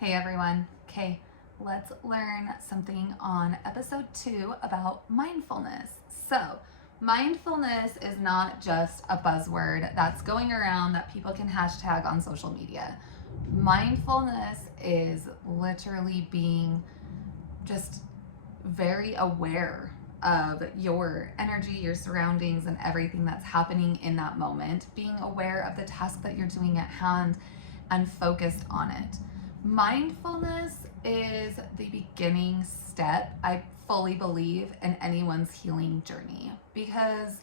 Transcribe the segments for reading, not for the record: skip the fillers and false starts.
Hey everyone. Okay, let's learn something on episode 2 about mindfulness. So, mindfulness is not just a buzzword that's going around that people can hashtag on social media. Mindfulness is literally being just very aware of your energy, your surroundings, and everything that's happening in that moment, being aware of the task that you're doing at hand and focused on it. Mindfulness is the beginning step, I fully believe, in anyone's healing journey, because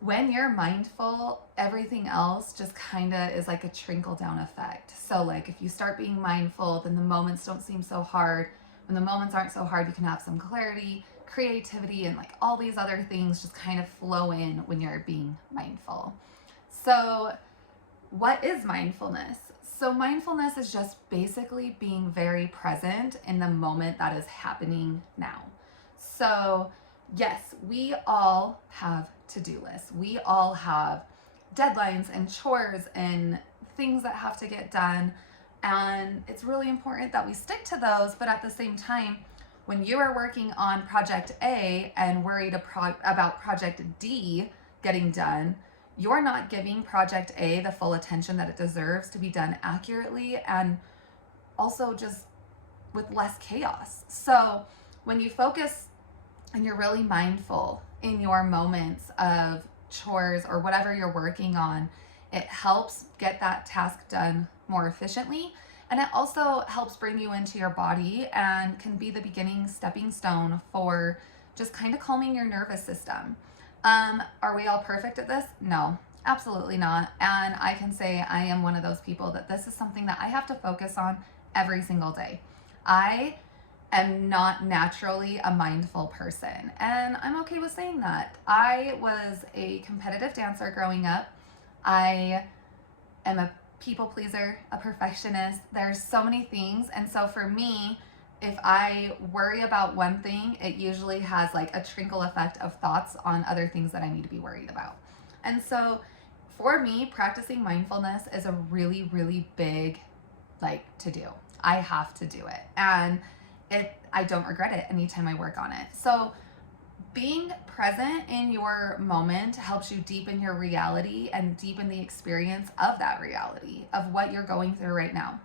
when you're mindful, everything else just kind of is like a trickle down effect. So, like, if you start being mindful, then the moments don't seem so hard. When the moments aren't so hard, you can have some clarity, creativity, and like all these other things just kind of flow in when you're being mindful. So, what is mindfulness? So, mindfulness is just basically being very present in the moment that is happening now. So, yes, we all have to-do lists. We all have deadlines and chores and things that have to get done. And it's really important that we stick to those. But at the same time, when you are working on project A and worried about project D getting done, you're not giving project A the full attention that it deserves to be done accurately and also just with less chaos. So when you focus and you're really mindful in your moments of chores or whatever you're working on, it helps get that task done more efficiently. And it also helps bring you into your body and can be the beginning stepping stone for just kind of calming your nervous system. Are we all perfect at this? No, absolutely not. And I can say I am one of those people that this is something that I have to focus on every single day. I am not naturally a mindful person, and I'm okay with saying that. I was a competitive dancer growing up. I am a people pleaser, a perfectionist. There's so many things. And so for me, if I worry about one thing, it usually has like a trickle effect of thoughts on other things that I need to be worried about. And so for me, practicing mindfulness is a really, really big to do. I have to do it. And I don't regret it anytime I work on it. So being present in your moment helps you deepen your reality and deepen the experience of that reality of what you're going through right now.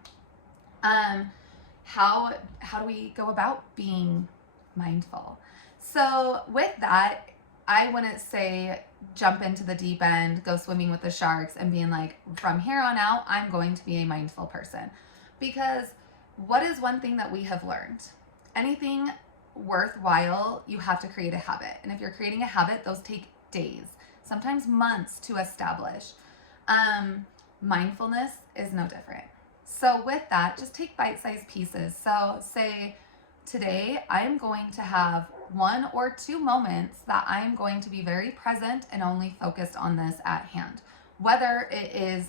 How do we go about being mindful? So with that, I wouldn't say jump into the deep end, go swimming with the sharks and being like, from here on out, I'm going to be a mindful person. Because what is one thing that we have learned? Anything worthwhile, you have to create a habit. And if you're creating a habit, those take days, sometimes months to establish. Mindfulness is no different. So with that, just take bite-sized pieces. So say today I'm going to have 1 or 2 moments that I'm going to be very present and only focused on this at hand. Whether it is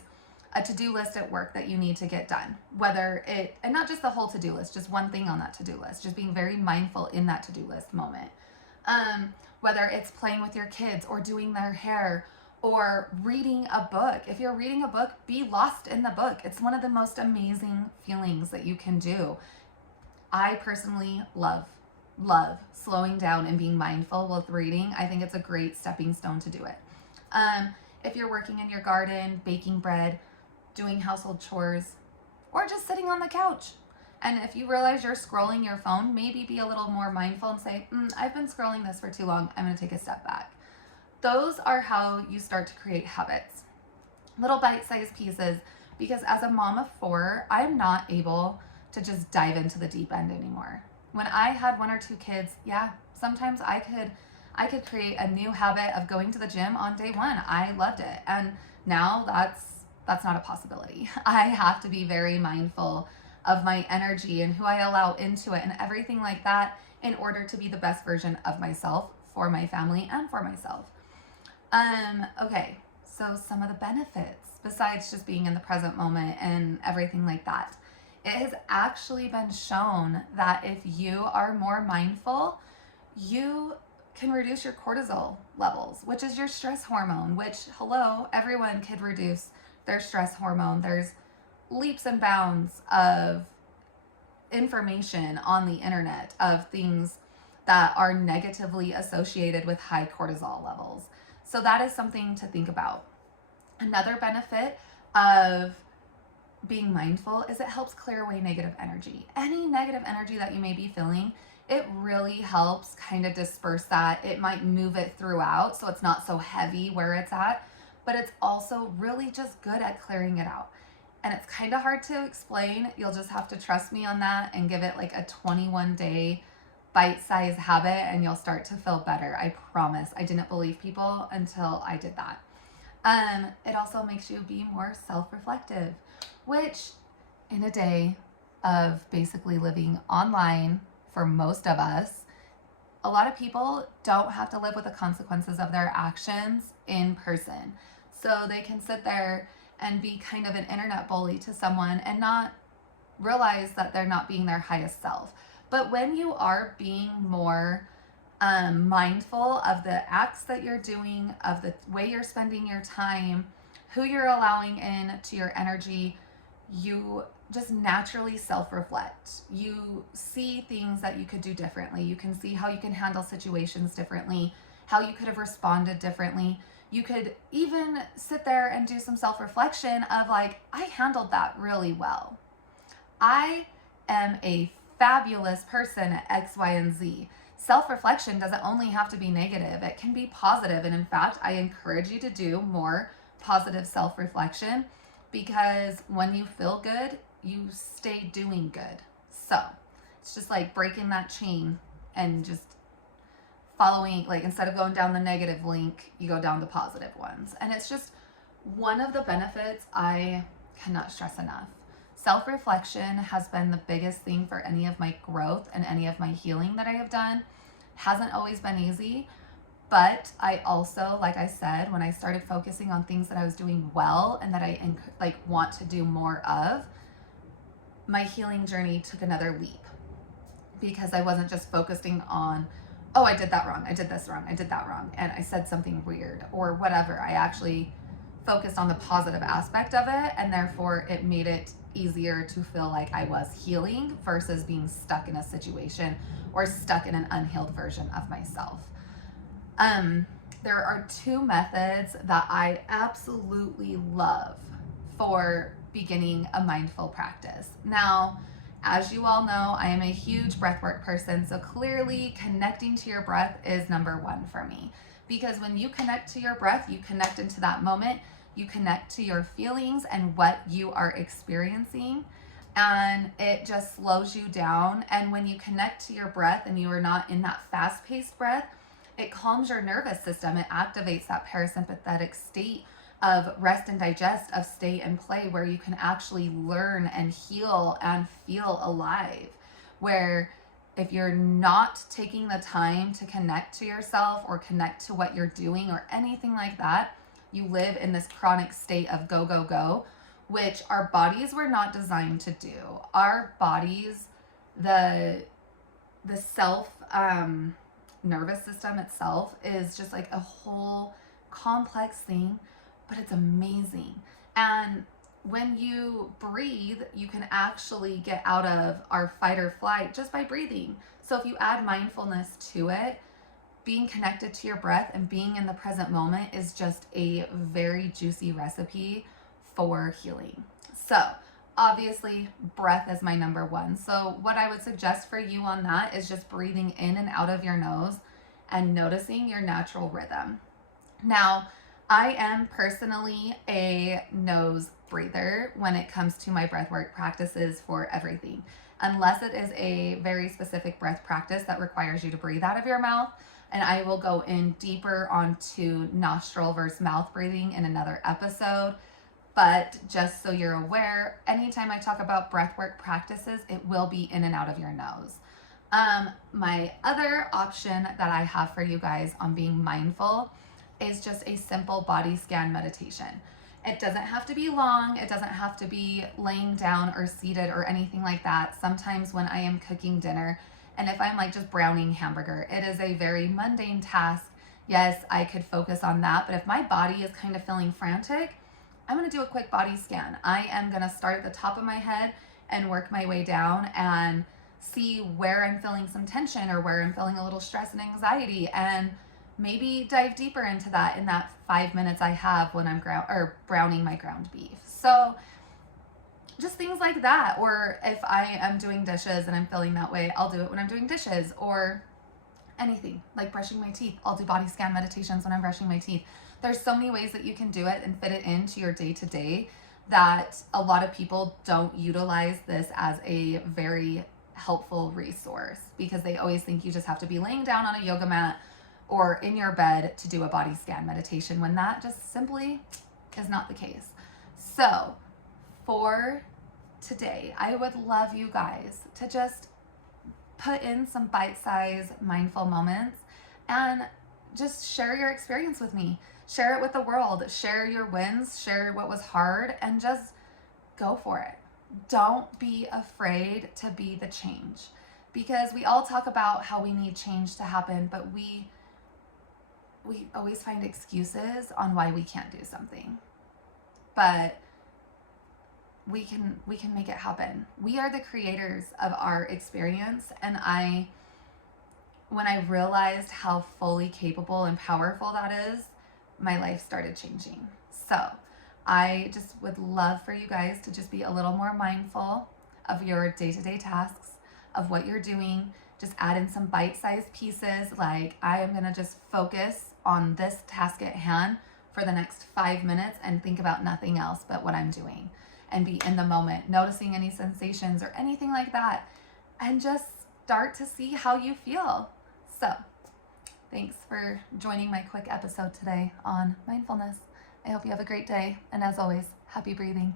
a to-do list at work that you need to get done, and not just the whole to-do list, just one thing on that to-do list, just being very mindful in that to-do list moment. Whether it's playing with your kids or doing their hair or reading a book. If you're reading a book, be lost in the book. It's one of the most amazing feelings that you can do. I personally love slowing down and being mindful with reading. I think it's a great stepping stone to do it. If you're working in your garden, baking bread, doing household chores, or just sitting on the couch. And if you realize you're scrolling your phone, maybe be a little more mindful and say, I've been scrolling this for too long. I'm going to take a step back. Those are how you start to create habits. Little bite-sized pieces, because as a mom of 4, I'm not able to just dive into the deep end anymore. When I had 1 or 2 kids, sometimes I could create a new habit of going to the gym on day 1. I loved it. And now that's not a possibility. I have to be very mindful of my energy and who I allow into it and everything like that in order to be the best version of myself for my family and for myself. Okay, so some of the benefits besides just being in the present moment and everything like that. It has actually been shown that if you are more mindful, you can reduce your cortisol levels, which is your stress hormone, which, everyone could reduce their stress hormone. There's leaps and bounds of information on the internet of things that are negatively associated with high cortisol levels. So that is something to think about. Another benefit of being mindful is it helps clear away negative energy. Any negative energy that you may be feeling, it really helps kind of disperse that. It might move it throughout so it's not so heavy where it's at, but it's also really just good at clearing it out. And it's kind of hard to explain. You'll just have to trust me on that and give it like a 21-day bite-sized habit and you'll start to feel better. I promise. I didn't believe people until I did that. It also makes you be more self-reflective, which in a day of basically living online for most of us, a lot of people don't have to live with the consequences of their actions in person. So they can sit there and be kind of an internet bully to someone and not realize that they're not being their highest self. But when you are being more mindful of the acts that you're doing, of the way you're spending your time, who you're allowing in to your energy, you just naturally self-reflect. You see things that you could do differently. You can see how you can handle situations differently, how you could have responded differently. You could even sit there and do some self-reflection of like, I handled that really well. I am a fabulous person at X, Y, and Z. Self-reflection doesn't only have to be negative. It can be positive. And in fact, I encourage you to do more positive self-reflection because when you feel good, you stay doing good. So it's just like breaking that chain and just following, like instead of going down the negative link, you go down the positive ones. And it's just one of the benefits I cannot stress enough. Self-reflection has been the biggest thing for any of my growth and any of my healing that I have done. Hasn't always been easy, but I also, like I said, when I started focusing on things that I was doing well and that I want to do more of, my healing journey took another leap because I wasn't just focusing on, oh, I did that wrong, I did this wrong, I did that wrong, and I said something weird or whatever. I actually focused on the positive aspect of it, and therefore it made it easier to feel like I was healing versus being stuck in a situation or stuck in an unhealed version of myself. There are two methods that I absolutely love for beginning a mindful practice. Now, as you all know, I am a huge breathwork person, so clearly connecting to your breath is number one for me. Because when you connect to your breath, you connect into that moment, you connect to your feelings and what you are experiencing, and it just slows you down. And when you connect to your breath and you are not in that fast-paced breath, it calms your nervous system. It activates that parasympathetic state of rest and digest, of stay and play, where you can actually learn and heal and feel alive. Where if you're not taking the time to connect to yourself or connect to what you're doing or anything like that, you live in this chronic state of go, go, go, which our bodies were not designed to do. Our bodies, the self nervous system itself is just like a whole complex thing, but it's amazing. And when you breathe, you can actually get out of our fight or flight just by breathing. So if you add mindfulness to it, being connected to your breath and being in the present moment is just a very juicy recipe for healing. So obviously breath is my number one. So what I would suggest for you on that is just breathing in and out of your nose and noticing your natural rhythm. Now, I am personally a nose breather when it comes to my breathwork practices for everything. Unless it is a very specific breath practice that requires you to breathe out of your mouth, and I will go in deeper onto nostril versus mouth breathing in another episode. But just so you're aware, anytime I talk about breathwork practices, it will be in and out of your nose. My other option that I have for you guys on being mindful is just a simple body scan meditation. It doesn't have to be long. It doesn't have to be laying down or seated or anything like that. Sometimes when I am cooking dinner and if I'm like just browning hamburger, it is a very mundane task. Yes, I could focus on that, but if my body is kind of feeling frantic, I'm going to do a quick body scan. I am going to start at the top of my head and work my way down and see where I'm feeling some tension or where I'm feeling a little stress and anxiety, and maybe dive deeper into that in that 5 minutes I have when I'm browning my ground beef. So just things like that. Or if I am doing dishes and I'm feeling that way, I'll do it when I'm doing dishes. Or anything like brushing my teeth, I'll do body scan meditations when I'm brushing my teeth. There's so many ways that you can do it and fit it into your day to day that a lot of people don't utilize this as a very helpful resource, because they always think you just have to be laying down on a yoga mat or in your bed to do a body scan meditation, when that just simply is not the case. So for today, I would love you guys to just put in some bite-sized mindful moments and just share your experience with me. Share it with the world. Share your wins, share what was hard, and just go for it. Don't be afraid to be the change, because we all talk about how we need change to happen, but we always find excuses on why we can't do something. But we can make it happen. We are the creators of our experience, and when I realized how fully capable and powerful that is, my life started changing. So I just would love for you guys to just be a little more mindful of your day-to-day tasks, of what you're doing. Just add in some bite-sized pieces, like I am gonna just focus on this task at hand for the next 5 minutes and think about nothing else but what I'm doing, and be in the moment, noticing any sensations or anything like that, and just start to see how you feel. So thanks for joining my quick episode today on mindfulness. I hope you have a great day, and as always, happy breathing.